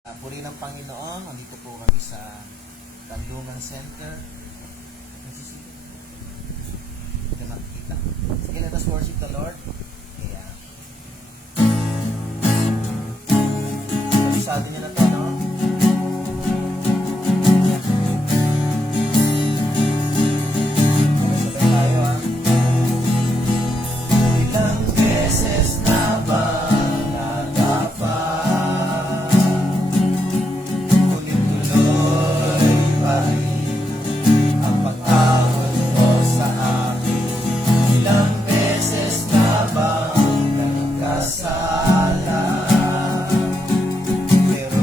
Puri ng Panginoon, nandito po kami sa Tandungan Center. Hindi makikita. Sige, let us worship the Lord. Kaya, kabisado niya na to, no? Sabay tayo, ha? Ilang beses na ba nagapa? Tuloy pa rin ang pagtawag mo sa akin. Ilang beses na bang nagkasala? Pero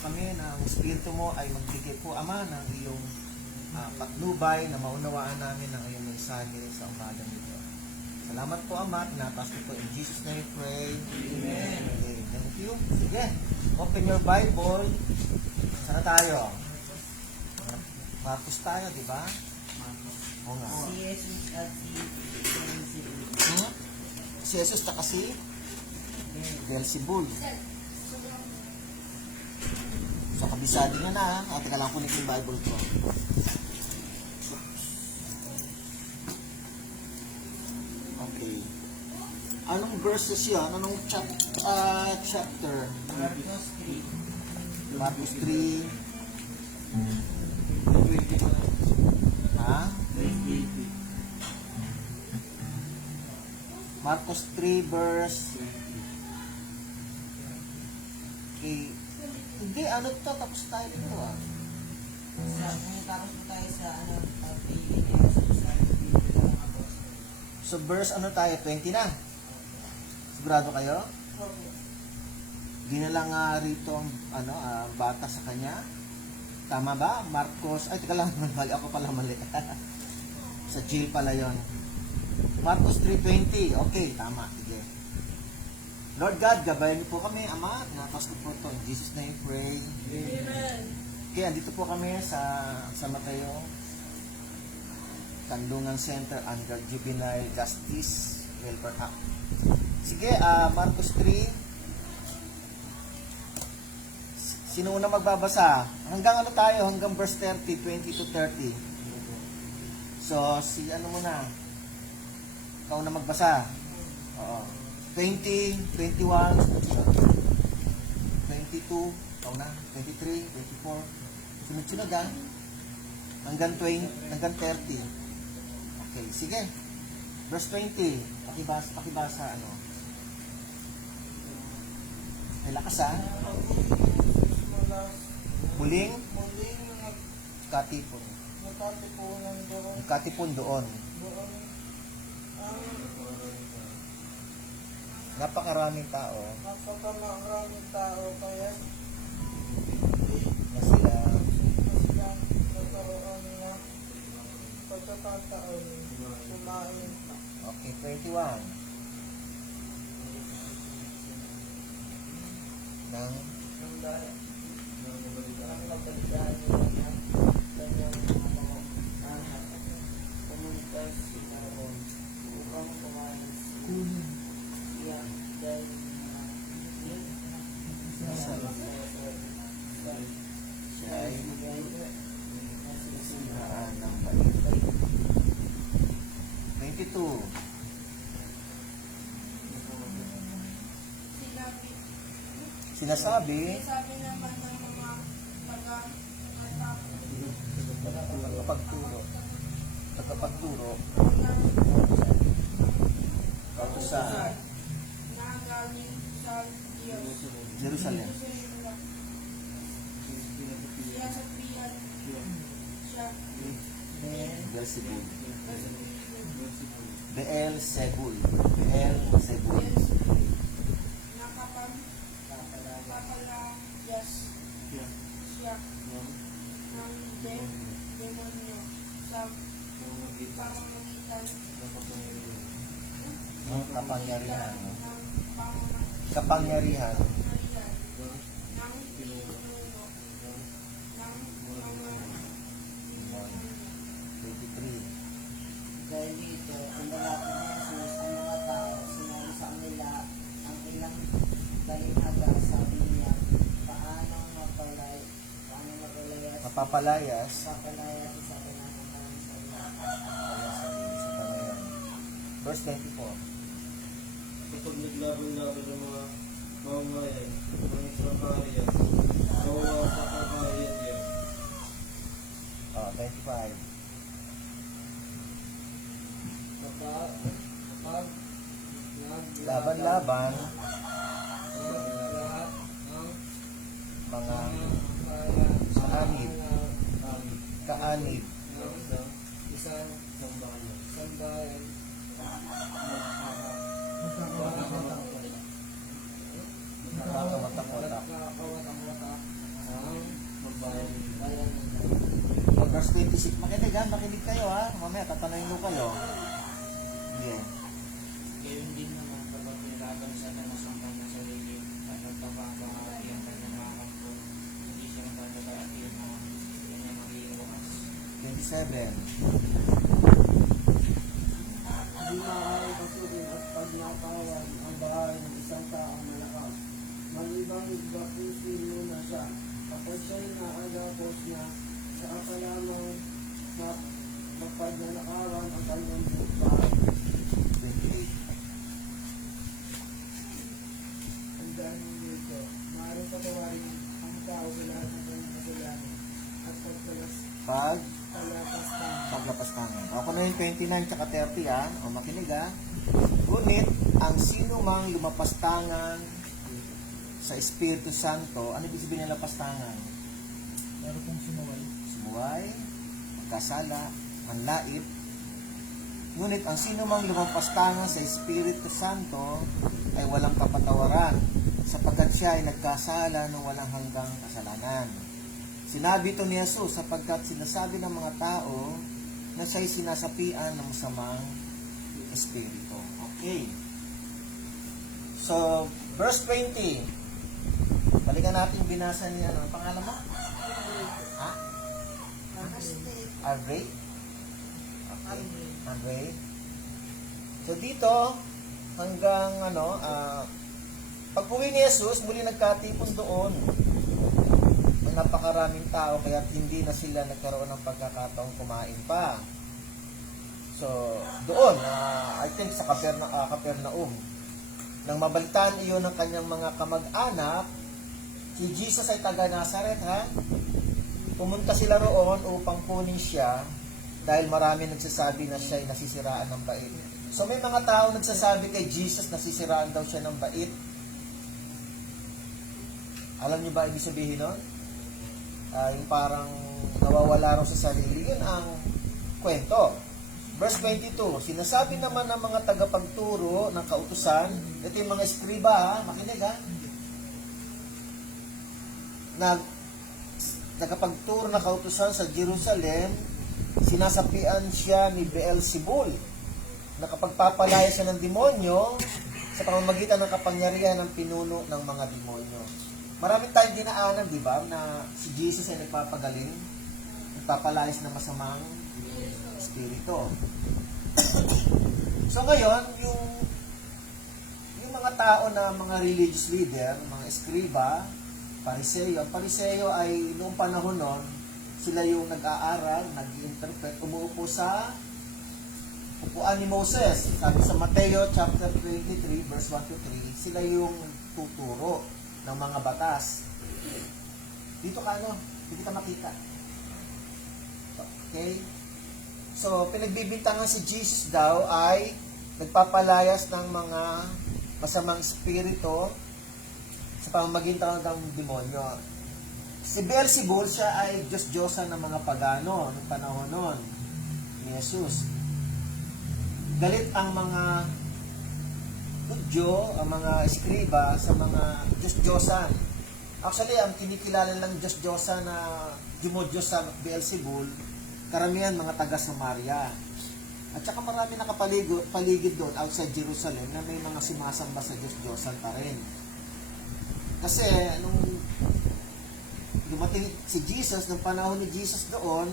kami na ang Espiritu mo ay magbigay po, Ama, ng iyong patnubay na maunawaan namin ang iyong mensahe sa umagang ito. Salamat po, Ama. Pinatas ko po in Jesus' name we pray. Amen. Okay, thank you. Sige, open your Bible. Sana tayo? Marcos tayo, di ba? Oo nga. Si Jesus at si Beelzebul. Si Jesus at si Beelzebul. So, kabisado nyo na, ha? Teka lang, kunin ko yung Bible ko. Okay. Anong verses yan? Anong chapter? Marcos 3. Marcos 3. Ha? Marcos 3 verse okay. Hindi, ano to? Tapos tayo dito Tapos po tayo sa Jesus sa Biblia ng Apostol. So verse ano tayo? 20 na? Sigurado kayo? Di na lang rito ang bata sa kanya. Tama ba? Marcos, ay teka lang, mali ako pala mali. Sa jail pala yon. Marcos 3:20. Okay, tama. Sige. Lord God, gabayan niyo po kami, Ama. Napas ko po ito. In Jesus' name, pray. Amen. Okay, andito po kami sa Mateo Kandungan Center under Juvenile Justice Welfare Act. Sige, Marcos 3. Sino una magbabasa? Hanggang ano tayo? Hanggang verse 30, 20 to 30. So, si ano muna? Ikaw na magbasa. Oo. 20, 21, 22, ikaw na, 23, 24. Sunod-sunod hanggang 30. Okay, sige. Verse 20. Pakibasa ano. Ay lakas Muling katipon. Katipon doon. Napakaraming tao kaya na sila nagkaroon na pagkakataon kumain okay, 21 ng dahil ang mabalitaan nila na kanyang mga anak pumunta sila ron upang kumain siya dahil siya ay sinaan ng balik. 22 sinasabi naman ng mga tagapagturo kautusan na galing sa Diyos. Jerusalem. Siya sa piyan siya Beelzebul. nakapalayas siya ng demonyo sa pamamagitan Ng kapangyarihan. ng Kapangyarihan. ng pinuno ng mga 23 dahil dito ang lalaki ni Jesus ang mga tao sinabi sa kanila ang ilang balinaga sabi niya paano mapalayas mapapalayas papalayas sa kanyang sarili. verse 24 Kapag naglaban-laban ng mga mamamayan, mga Samaria, sa mga kapakayan niya, 25 Kapag laban-laban lahat ng mga kaanib kaanib ng isang sambahan nakakawatak-watak nakakawatak-watak Verse 26. Makinig ha, makinig kayo ha. Mamaya, tatanungin mo kayo. Yeah. Gayon din naman kapag nilaban sa tanas ang kanyang sarili at nagpapapangati ang kanyang mga kampo, hindi siya matataati ang mga kanyang magiging wakas. 27. Hindi maaaring pasukin at pagnakawan ang bahay ng isang taong malakas. Malibang bakusin muna siya. Kapag siya'y naagapos na, saka pa lamang mapagnanakawan ang kanyang bahay. 28. Ang dahil nito, maaaring patawarin ang tao sa lahat ng kanyang kasalanan at Pag pagpalapas na. paglapastangan. Ako na yung 29 tsaka 30 ha. O makinig ha. Ngunit, ang sino mang lumapastangan sa Espiritu Santo, ano ibig sabihin ng lapastangan? Meron pong sumaway. Sumuway, magkasala, manlait. Ngunit ang sino mang lumapastangan sa Espiritu Santo ay walang kapatawaran, sapagkat siya ay nagkasala ng walang hanggang kasalanan. Sinabi ito ni Jesus sapagkat sinasabi ng mga tao na siya'y sinasapian ng masamang espiritu. Okay. So, verse 20. Balikan natin binasa ni ano. Ang pangalan mo? Ha? Andre? Okay. Andre. So, dito, hanggang pag-uwi ni Jesus, muli nagkatipon doon ng napakaraming tao, kaya hindi na sila nagkaroon ng pagkakataong kumain pa. So, doon, I think sa Capernaum, nang mabalitaan iyon ng kanyang mga kamag-anak, si Jesus ay taga Nazaret, ha? Pumunta sila roon upang kunin siya dahil marami nagsasabi na siya ay nasisiraan ng bait. So, may mga tao nagsasabi kay Jesus nasisiraan daw siya ng bait. Alam niyo ba ibig sabihin nun? Yung parang nawawala raw sa sarili. Yun ang kwento. Verse 22, sinasabi naman ng mga tagapagturo ng kautusan, ito yung mga eskriba, ha? Makinig ha? Nagkapagturo ng kautusan sa Jerusalem, sinasapian siya ni Beelzebul, na kapag papalaya siya ng demonyo, sa pamamagitan ng kapangyarihan ng pinuno ng mga demonyo. Maraming tayong dinaanan, di ba, na si Jesus ay nagpapagaling, nagpapalayas ng masamang espiritu. So ngayon, yung mga tao na mga religious leader, mga eskriba, Pariseo, ang Pariseo ay noong panahon nun, sila yung nag-aaral, nag-interpret, umuupo sa upuan ni Moses. Sabi sa Mateo chapter 23, verse 1 to 3, sila yung tuturo ng mga batas. Dito ka hindi kita makita. Okay? So, pinagbibintangan si Jesus daw ay nagpapalayas ng mga masamang espiritu sa pamamagitan ng demonyo. Si Beelzebul, siya ay Diyos-Diyosan ng mga pagano ng panahon nun ni Jesus. Galit ang mga Hudyo, ang mga eskriba sa mga Diyos-Diyosan. Actually, ang kinikilala lang Diyos-Diyosan na Diyos sa Beelzebul, karamihan mga taga-Samaria. At saka marami nakapaligid doon outside Jerusalem na may mga sumasamba sa Diyos-Diyosan pa rin. Kasi nung dumating si Jesus, nung panahon ni Jesus doon,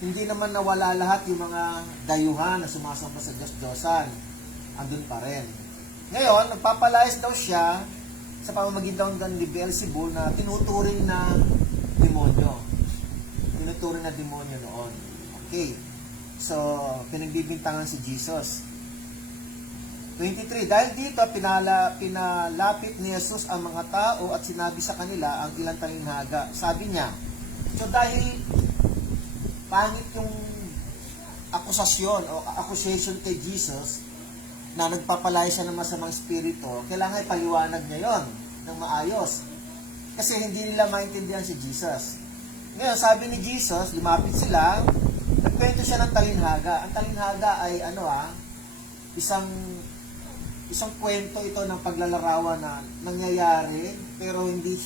hindi naman nawala lahat yung mga dayuhan na sumasamba sa Diyos-Diyosan. Andun pa rin. Ngayon, nagpapalayas daw siya sa pamamagitan ni Beelzebul na tinuturing na demonyo. Tinuturing na demonyo noon. Okay. So, pinagbibintangan si Jesus. 23. Dahil dito, pinalapit ni Jesus ang mga tao at sinabi sa kanila ang ilang talinhaga. Sabi niya, so dahil pangit yung accusation kay Jesus na nagpapalaya siya ng masamang espiritu, kailangan ipaliwanag niya yon ng maayos. Kasi hindi nila maintindihan si Jesus. Ngayon, sabi ni Jesus, lumapit sila, nagkwento siya ng talinhaga. Ang talinhaga ay isang kwento ito ng paglalarawan na nangyayari, pero hindi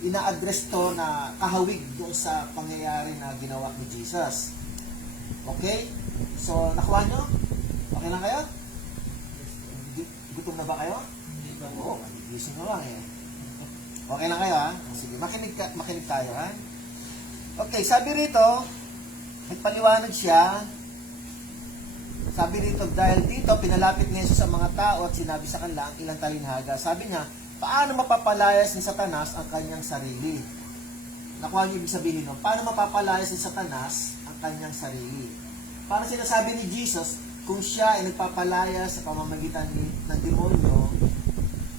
ina-address to na kahawig doon sa pangyayari na ginawa ni Jesus. Okay? So, nakuha nyo? Okay lang kayo? Gutom na ba kayo? Oo, gising na lang eh. Okay lang kayo ha? Sige, makinig tayo ha? Okay, sabi rito, nagpaliwanag siya. Sabi rito, dahil dito, pinalapit ni Jesus sa mga tao at sinabi sa kanila ang ilang talinhaga. Sabi niya, paano mapapalayas ni Satanas ang kanyang sarili? Nakuha niyo ibig sabihin nun? Paano mapapalayas ni Satanas ang kanyang sarili? Parang sinasabi ni Jesus, kung siya ay nagpapalayas sa pamamagitan ng demonyo,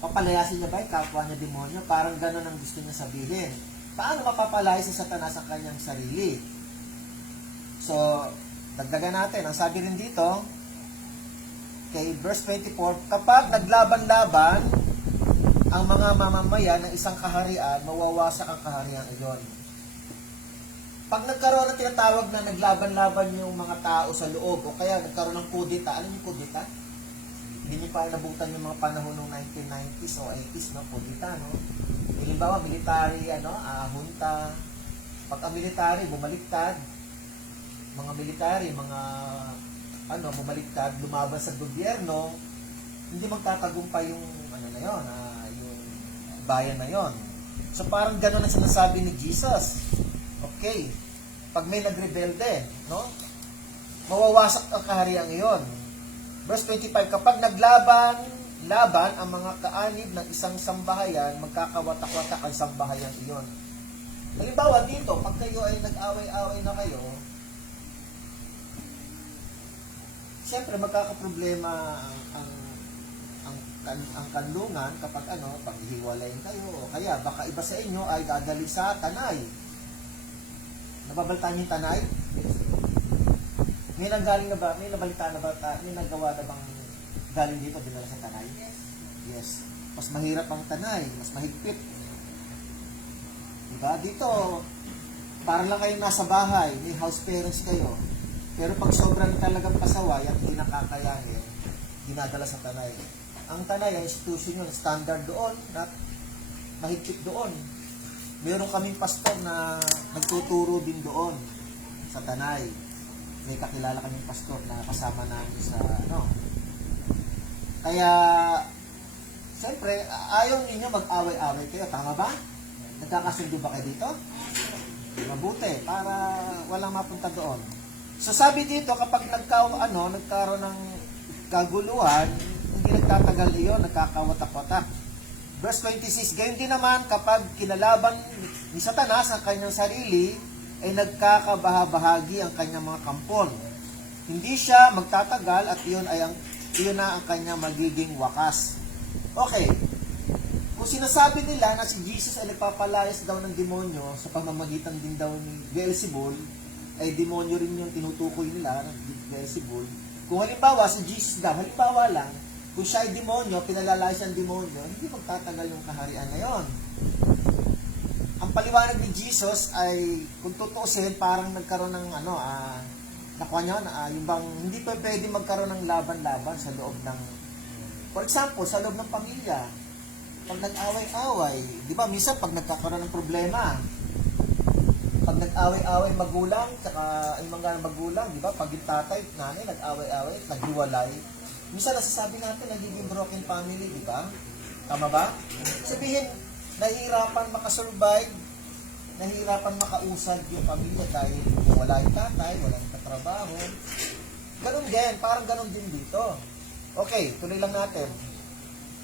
papalayasin niya ba yung kapwa niya demonyo? Parang gano'n ang gusto niya sabihin. Paano mapapalayas ni Satanas ang kanyang sarili? So, dagdagan natin. Ang sabi rin dito, okay, verse 24, kapag naglaban-laban ang mga mamamayan ng isang kaharian, mawawasak ang kaharian iyon. Pag nagkaroon ng tinatawag na naglaban-laban yung mga tao sa loob, o kaya nagkaroon ng kudita, alam niyo kudita? Hindi niyo pa nabutan yung mga panahon ng 1990s o 80s, no? Kudita, no? Halimbawa, military, junta. Pag ang military, bumaliktad, mga military, bumaliktad, lumaban sa gobyerno, hindi magtatagumpay yung, yung bayan na yon. So, parang gano'n ang sinasabi ni Jesus. Okay. Pag may nagrebelde, no? Mawawasak ang kahariang iyon. Verse 25, kapag naglaban ang mga kaanib ng isang sambahayan, magkakawatak-watak ang sambahayan iyon. Halimbawa dito, pag kayo ay nag-away-away na kayo, siyempre magkakaproblema ang kanlungan kapag paghihiwalayin kayo, o kaya baka iba sa inyo ay dadali sa tanay. Nababaltaan niyo yung tanay? May nagaling na ba? May nabalita na ba? May nagawa na bang galing dito dinala sa tanay? Yes. Mas mahirap ang tanay, mas mahigpit. Diba? Dito, para lang kayong nasa bahay, may house parents kayo. Pero pag sobrang talagang pasaway at hindi nakakayanin, dinadala sa tanay. Ang tanay, ang institution yun, standard doon, na mahigpit doon. Meron kaming pastor na nagtuturo din doon sa tanay. May kakilala kaming pastor na kasama namin sa Kaya, siyempre, ayaw ninyo mag-away-away kayo. Tama ba? Nagkakasundo ba kayo dito? Mabuti, para walang mapunta doon. So, sabi dito, kapag nagkaroon ng kaguluhan, hindi nagtatagal iyon, nagkakawatak-watak. Verse 26, gayon din naman kapag kinalaban ni Satanas ang kanyang sarili, ay nagkakabahabahagi ang kanyang mga kampon. Hindi siya magtatagal at iyon na ang kanyang magiging wakas. Okay, kung sinasabi nila na si Jesus ay nagpapalayas daw ng demonyo sa pamamagitan din daw ni Beelzebul, ay demonyo rin yung tinutukoy nila ng Beelzebul. Kung halimbawa si Jesus daw, halimbawa lang, kung siya ay demonyo, pinalalayas ang demonyo, hindi magtatagal yung kaharian na yon. Ang paliwanag ni Jesus ay, kung tutuusin, parang nagkaroon ng nakuha nyo, yung bang hindi pa pwede magkaroon ng laban-laban sa loob ng, for example, sa loob ng pamilya. Pag nag-away-away, di ba, minsan pag nagkakaroon ng problema, pag nag-away-away magulang, tsaka yung mga magulang, di ba, pag yung tatay, nanay, nag-away-away, naghiwalay, minsan nasasabi natin, nagiging broken family, di ba? Tama ba? Sabihin, nahihirapan makasurvive, nahihirapan makausad yung pamilya dahil wala yung tatay, wala yung katrabaho. Ganun din, parang ganun din dito. Okay, tuloy lang natin.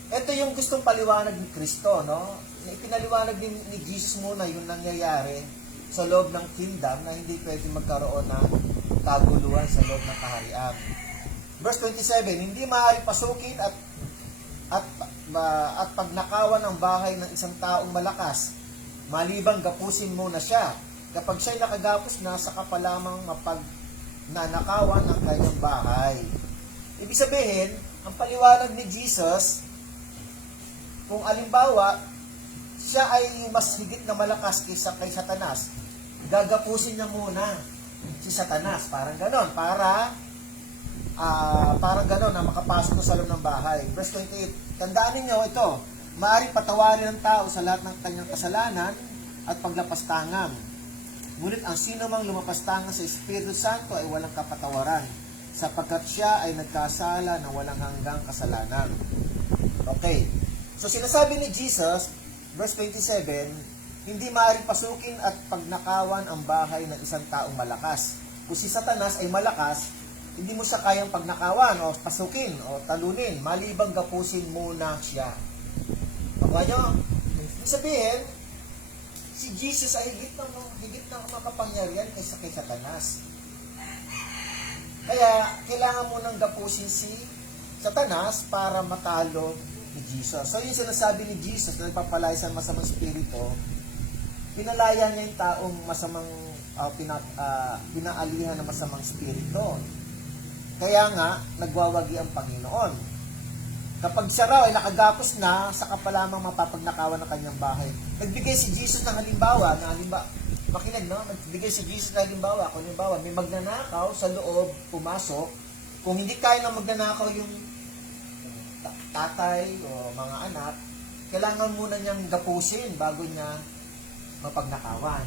Ito yung gustong paliwanag ni Kristo, no? Ipinaliwanag ni Jesus muna yung nangyayari sa loob ng kingdom na hindi pwede magkaroon ng kaguluhan sa loob ng kaharian. Verse 27, hindi maaaring pasukin at pagnakawan ang bahay ng isang taong malakas, malibang gapusin muna siya. Kapag siya'y nakagapos na, saka pa lamang mapagnanakawan ang kanyang bahay. Ibig sabihin, ang paliwanag ni Jesus, kung alimbawa, siya ay mas higit na malakas kay Satanas, gagapusin niya muna si Satanas. Parang ganon, parang gano'n na makapasok sa loob ng bahay. Verse 28, tandaan ninyo ito, Maaaring patawarin ng tao sa lahat ng kanyang kasalanan at paglapastangan. Ngunit ang sino mang lumapastangan sa Espiritu Santo ay walang kapatawaran, sapagkat siya ay nagkasala ng walang hanggang kasalanan. Okay. So sinasabi ni Jesus, verse 27, hindi maaaring pasukin at pagnakawan ang bahay ng isang taong malakas. Kung si Satanas ay malakas, hindi mo siya kayang pagnakawan o pasukin o talunin, malibang gapusin muna siya. Pagwa nyo, ibig sabihin, si Jesus ay higit na makapangyarihan kaysa kay Satanas. Kaya, kailangan mo nang gapusin si Satanas para matalo ni Jesus. So, yung sinasabi ni Jesus na nagpapalaya sa masamang spirito, pinalaya niya yung taong masamang, pinaalihan ng masamang spirito. Kaya nga, nagwawagi ang Panginoon. Kapag siya raw ay nakagapos na, saka pa lamang mapapagnakawan ng kanyang bahay. Nagbigay si Jesus ng halimbawa, makinig, no? Nagbigay si Jesus ng halimbawa. Kung halimbawa, may magnanakaw sa loob, pumasok. Kung hindi kaya na magnanakaw yung tatay o mga anak, kailangan muna niyang gapusin bago niya mapagnakawan.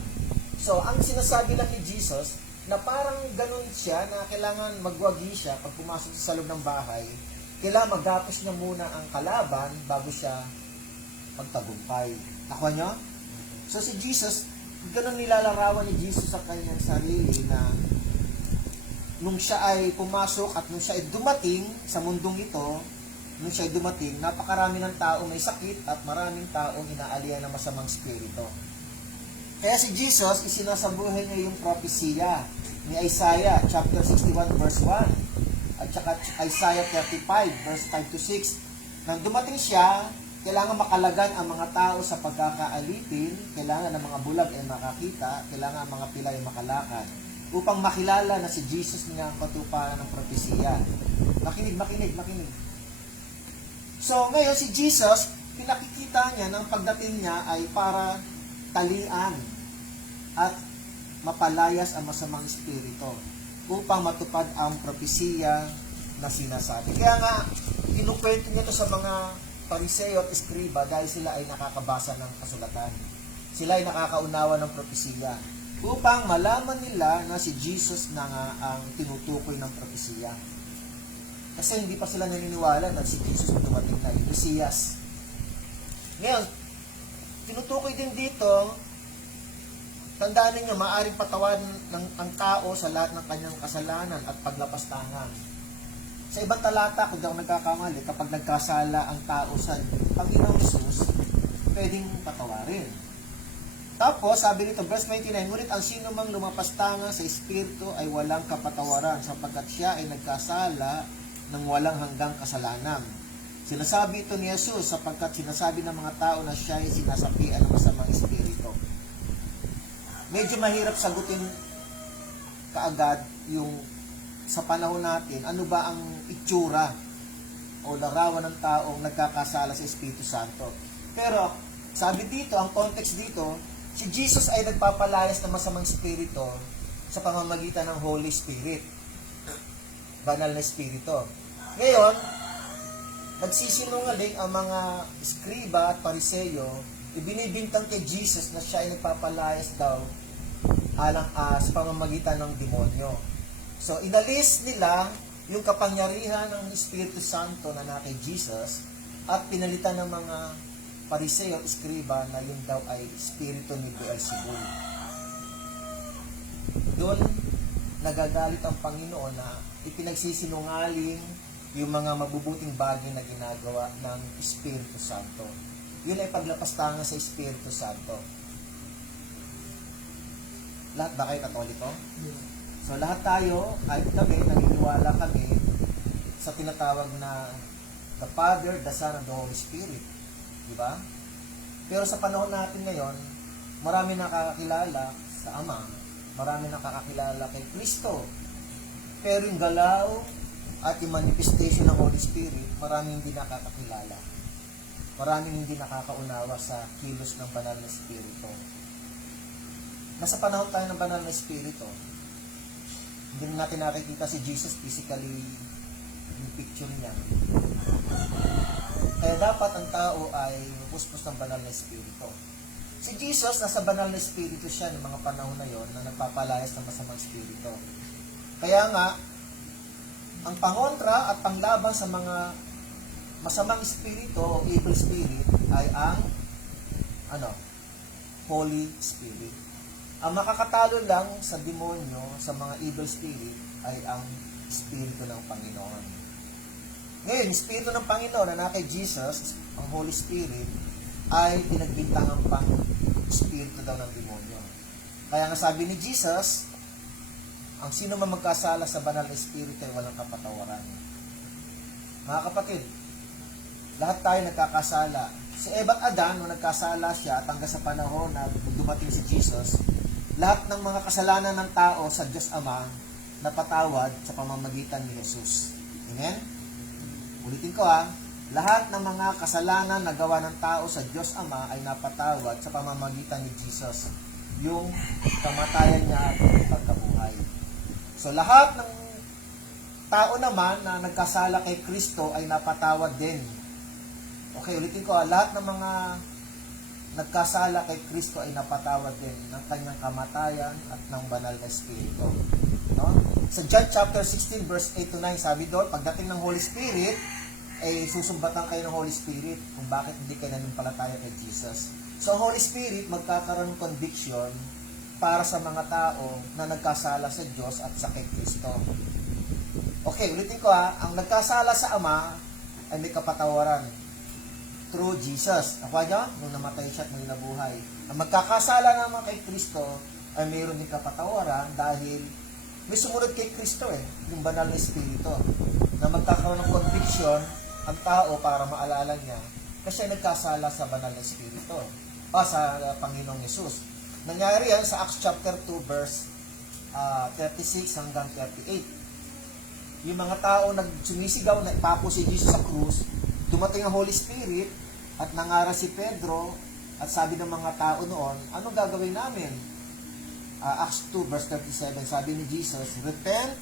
So, ang sinasabi lang ni Jesus, na parang ganun siya, na kailangan magwagi siya pag pumasok sa loob ng bahay, kailangan magapos niya muna ang kalaban bago siya magtagumpay. Nakuha niyo? So si Jesus, ganun nilalarawan ni Jesus sa kanyang sarili na nung siya ay pumasok at nung siya ay dumating sa mundong ito, nung siya ay dumating, napakarami ng tao may sakit at maraming taong inaalihan ng masamang spirito. Kaya si Jesus, isinasabuhay niya yung propesiya ni Isaiah chapter 61 verse 1 at saka Isaiah 35 verse 5 to 6. Nang dumating siya, kailangan makalagan ang mga tao sa pagkakaalipin, kailangan ang mga bulag ay makakita, kailangan ang mga pilay ay makalakad, upang makilala na si Jesus niya ang katuparan ng propesiya. Makinig. So ngayon si Jesus, pinakikita niya ng pagdating niya ay para talian at mapalayas ang masamang espiritu upang matupad ang propesiya na sinasabi. Kaya nga, kinukwento niya ito sa mga Pariseo at Eskriba dahil sila ay nakakabasa ng kasulatan. Sila ay nakakaunawa ng propesiya upang malaman nila na si Jesus na nga ang tinutukoy ng propesiya. Kasi hindi pa sila naniniwala na si Jesus ang dumating na yung Mesiyas. Ngayon, tinutukoy din dito, tandaan ninyo, maaaring patawan ang tao sa lahat ng kanyang kasalanan at paglapastangan. Sa ibang talata, kung daw nagkakamali, kapag nagkasala ang tao sa Panginoong Jesus, pwedeng patawarin. Tapos, sabi nito, verse 29, ngunit ang sino mang lumapastanga sa Espiritu ay walang kapatawaran, sapagkat siya ay nagkasala ng walang hanggang kasalanan. Sinasabi ito ni Jesus, sapagkat sinasabi ng mga tao na siya ay sinasapian ng masamang Espiritu. Medyo mahirap sagutin kaagad yung sa panahon natin, ano ba ang itsura o larawan ng taong nagkakasala sa Espiritu Santo. Pero, sabi dito, ang context dito, si Jesus ay nagpapalayas ng masamang espiritu sa pamamagitan ng Holy Spirit. Banal na espiritu. Ngayon, nagsisinungaling ang mga Eskriba at Pariseo, ibinibintang kay Jesus na siya ay nagpapalayas daw sa pamamagitan ng demonyo. So, inalis nila yung kapangyarihan ng Espiritu Santo na kay Jesus at pinalitan ng mga Pariseo at Eskriba na yun daw ay espiritu ni Beelzebul. Doon, nagagalit ang Panginoon na ipinagsisinungaling yung mga mabubuting bagay na ginagawa ng Espiritu Santo. Yun ay paglapastangan sa Espiritu Santo. Lahat ba kayo Katoliko? So lahat tayo, kahit kami, naniniwala kami sa tinatawag na the Father, the Son, and the Holy Spirit. Diba? Pero sa panahon natin ngayon, marami nakakakilala sa Ama, marami nakakakilala kay Kristo. Pero yung galaw at yung manifestation ng Holy Spirit, maraming hindi nakakakilala. Maraming hindi nakakaunawa sa kilos ng banal na Espiritu. Nasa panahon tayo ng banal na Espiritu, hindi natin nakikita si Jesus physically yung picture niya. Kaya dapat ang tao ay puspos ng banal na espiritu. Si Jesus, nasa banal na espiritu siya ng mga panahon na yon na nagpapalayas ng masamang espiritu. Kaya nga, ang pangontra at panglaban sa mga masamang espiritu o evil spirit ay ang Holy Spirit. Ang makakatalo lang sa demonyo, sa mga evil spirit, ay ang Espiritu ng Panginoon. Ngayon, Espiritu ng Panginoon na kay Jesus, ang Holy Spirit, ay pinagbintangan pang Espiritu daw ng demonyo. Kaya nga sabi ni Jesus, ang sino man magkasala sa banal na Espiritu ay walang kapatawaran. Mga kapatid, lahat tayo nagkakasala. Si Eva at Adan, nung nagkasala siya at hanggang sa panahon na dumating si Jesus, lahat ng mga kasalanan ng tao sa Diyos Ama napatawad sa pamamagitan ni Jesus. Amen? Ulitin ko lahat ng mga kasalanan na gawa ng tao sa Diyos Ama ay napatawad sa pamamagitan ni Jesus. Yung kamatayan niya at pagkabuhay. So lahat ng tao naman na nagkasala kay Kristo ay napatawad din. Okay, ulitin ko lahat ng mga nagkasala kay Kristo ay napatawad din ng kanyang kamatayan at ng banal na Espiritu. No? Sa John chapter 16 verse 8 to 9, sabi doon, pagdating ng Holy Spirit, ay susumbatan kayo ng Holy Spirit kung bakit hindi kayo nanampalataya kay Jesus. So, Holy Spirit magkakaroon ng conviction para sa mga tao na nagkasala sa Diyos at sa kay Kristo. Okay, ulitin ko ang nagkasala sa Ama ay may kapatawaran through Jesus. Nakuha niyo? Nung namatay siya at may nabuhay. Ang magkakasala naman kay Kristo ay mayroon din kapatawaran dahil may sumunod kay Kristo yung banal na Espiritu na magkakaroon ng conviction ang tao para maalala niya kasi nagkasala sa banal na Espiritu sa Panginoong Yesus. Nangyari yan sa Acts chapter 2 verse 36 hanggang 38. Yung mga tao nagsumisigaw na ipapo si Jesus sa krus, dumating ang Holy Spirit at nangara si Pedro at sabi ng mga tao noon, anong gagawin namin? Acts 2 verse 37, sabi ni Jesus, repent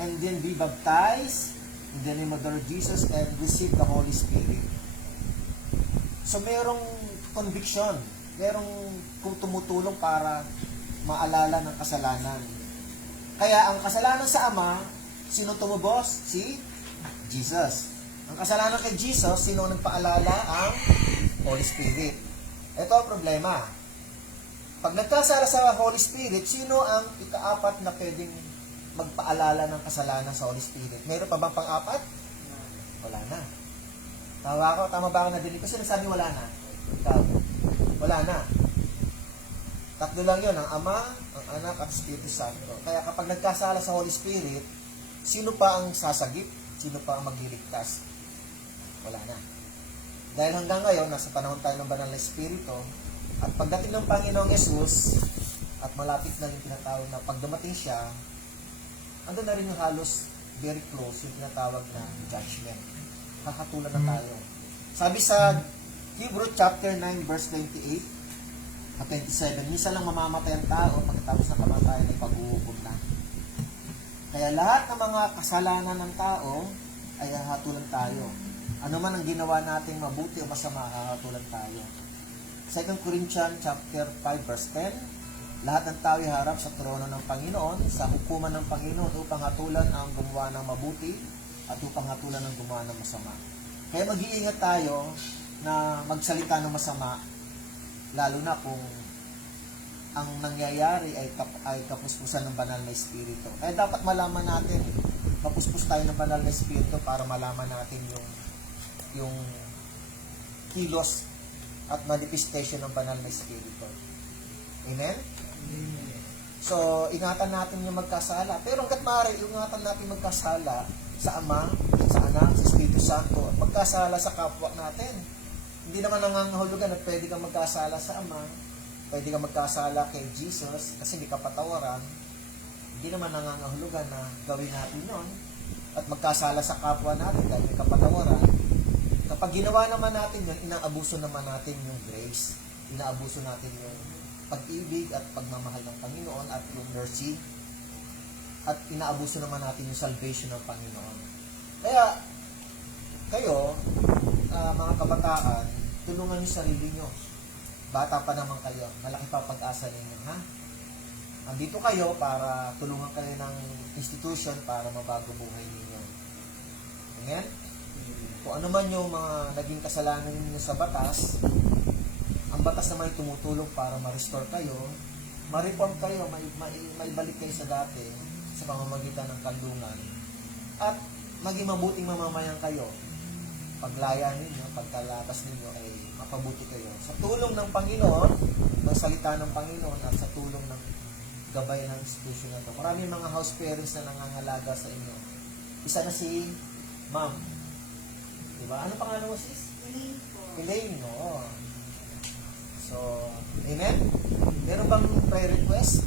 and then be baptized in the name of the Lord Jesus and receive the Holy Spirit. So merong conviction, merong tumutulong para maalala ng kasalanan. Kaya ang kasalanan sa Ama, sino tumubos? Si Jesus. Ang kasalanan kay Jesus, sino nagpaalala? Ang Holy Spirit. Ito ang problema. Pag nagkasala sa Holy Spirit, sino ang ikaapat na pwedeng magpaalala ng kasalanan sa Holy Spirit? Meron pa bang pang-apat? Wala na. Tama ba ako nadinig ko? Sino sabi wala na? Ikaw. Wala na. Tatlo lang yun, ang Ama, ang Anak, at Espiritu Santo. Kaya kapag nagkasala sa Holy Spirit, sino pa ang sasagip? Sino pa ang magliligtas? Wala na. Dahil hanggang ngayon, nasa panahon tayo ng banal na Espiritu, at pagdating ng Panginoong Yesus, at malapit na yung tinatawag na pag dumating siya, andun na rin yung halos very close, yung tinatawag na judgment. Kakatulan na tayo. Sabi sa Hebrew chapter 9 verse 28 at 27, minsan lang mamamatay ang tao pagkatapos ng kamatayan ay pag-uukom na. Kaya lahat ng mga kasalanan ng tao ay hahatulan tayo. Ano man ang ginawa nating mabuti o masama, hahatulan tayo. 2 Corinthians chapter 5 verse 10, lahat ng tao ay harap sa trono ng Panginoon, sa hukuman ng Panginoon upang hatulan ang gumawa ng mabuti at upang hatulan ang gumawa ng masama. Kaya mag-iingat tayo na magsalita ng masama, lalo na kung ang nangyayari ay kapuspusan ng banal na Espiritu. Kaya dapat malaman natin, mapuspos tayo ng banal na Espiritu para malaman natin yung kilos at manifestation ng banal na Espiritu. Amen? So, ingatan natin yung magkasala. Pero hanggat maaari, ingatan natin magkasala sa Ama, sa Anak, sa Espiritu Santo, at magkasala sa kapwa natin. Hindi naman nangangahulugan at pwede kang magkasala sa Ama, pwede kang magkasala kay Jesus kasi hindi ka patawaran. Hindi naman nangangahulugan na gawin natin yun at magkasala sa kapwa natin dahil may kapatawaran. Kapag ginawa naman natin yun, inaabuso naman natin yung grace. Inaabuso natin yung pag-ibig at pagmamahal ng Panginoon at yung mercy. At inaabuso naman natin yung salvation ng Panginoon. Kaya, kayo, mga kabataan, tulungan niyo sarili niyo. Bata pa naman kayo, malaki pa pag-asa ninyo, ha? Andito kayo para tulungan kayo ng institution para mabago buhay ninyo. Amen? Kung ano man yung mga naging kasalanan ninyo sa batas, ang batas naman ay tumutulong para ma-restore kayo, ma-reform kayo, maibalik kayo sa dati sa pamamagitan ng kandungan, at maging mabuting mamamayan kayo. Paglaya ninyo, pagkalabas ninyo ay mapabuti kayo. Sa tulong ng Panginoon, ng salita ng Panginoon, at sa tulong ng gabay ng institusyon na ito. Maraming mga house parents na nangangalaga sa inyo. Isa na si Ma'am. Diba? Ano pangalan mo, sis? Elaine po. Elaine, no? So, amen? Meron bang prayer request?